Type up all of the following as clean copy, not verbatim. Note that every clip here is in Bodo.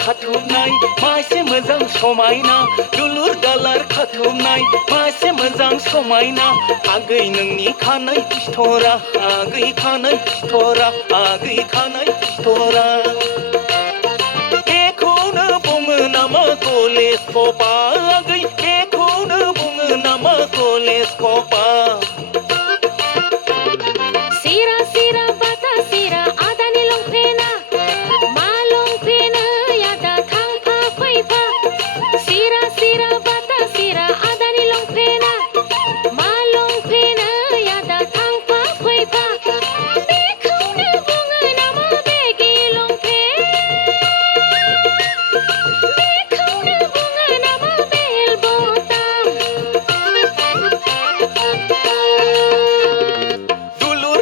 खाथुमनाय मासे मोजां समायना दुलुर दालार खाथुमनाय मासे मोजां समायना आगै नोंनि खानाय फिथरा आगै खानाय फिथरा आगै खानाय फिथरा बेखौनो बुङो नामा कलेज कपा आगै बेखौनो बुङो नामा कलेज कपा सिरा सिरा बाथा सिरा आदानि लंपेना मा लंपेना यादा थांफा फैफा सिरा सिरा बाथा सिरा आदानि लंपेना मा लंपेना यादा थांफा फैफा बेखौनो बुङो नामा बेगि लंपेन बेखौनो बुङो नामा बेल बटाम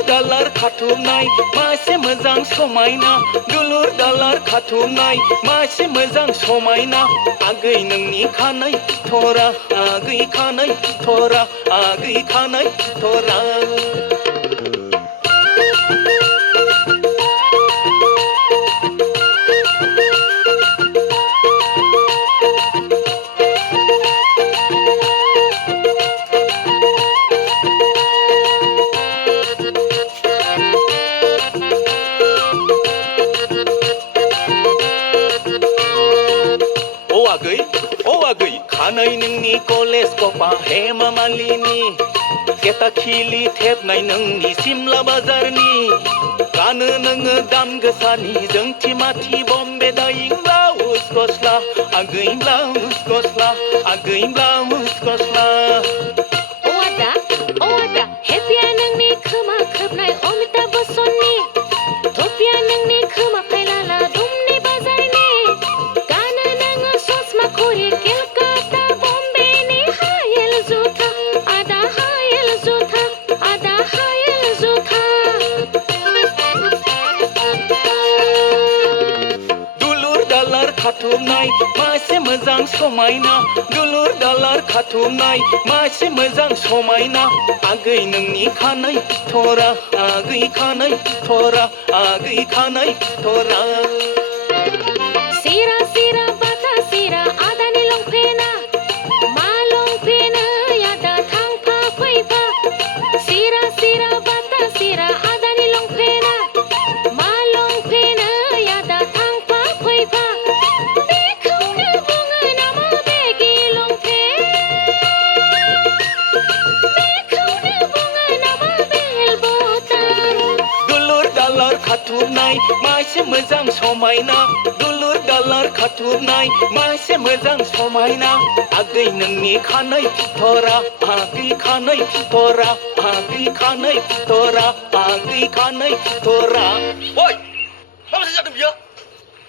दालार खाथुमनाय मासे मोजां समायना दुलुर दालार खाथुमनाय मासे मोजां समायना आगै नोंनि खानाय फिथरा आगै खानाय फिथरा आगै खानाय फिथरा ओ आगै खानाय नोंनि कलेज कपा हेमा मालिनी गेटा खिलि थेबनाय नोंनि सिमला बाजारनि गानो नोङो दाम गोसानि जोंथि माथि बम्बे दाइं ब्लाउस गस्ला आगै ब्लाउस गस्ला आगै ब्लाउस गस्ला ओ आदा हेपिया नोंनि खोमा खोबनाय अमिताभ बच्चननि टपिया नोंनि खोमा फायलाला दुमनि बाजारनि गानो नोङो ससमा खरि केलकाता बम्बेनि हायेल जुथा आदा हायेल जुथा आदा हायेल जुथा दुलुर दालार खाथुमनाय मासे मोजां समायना दुलुर दालार खाथुमनाय मासे मोजां समायना आगै नोंनि खानाय फिथरा आगै खानाय फिथरा आगै खानाय फिथरा सिरा सिरा बाथा सिरा आदानि लंपेना मा लंपेना यादा थांफा फैफा सिरा सिरा बाथा सिरा आदानि लंपेना मा लंपेना यादा थांफा फैफा बेखौनो बुङो नामा बेगि लंपेन बेखौनो बुङो नामा बेल बटाम दुलुर दालार खाथुमनाय मासे मोजां समायना दुलुर दालार खाथुमनाय मासे मोजां समायना आगै नोंनि खानाय फिथरा आगै खानाय फिथरा आगै खानाय फिथरा आगै खानाय फिथरा ओइ मा मोसानाय जादों बियो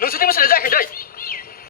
नोंसोरनि मोसानाया जायाखै दै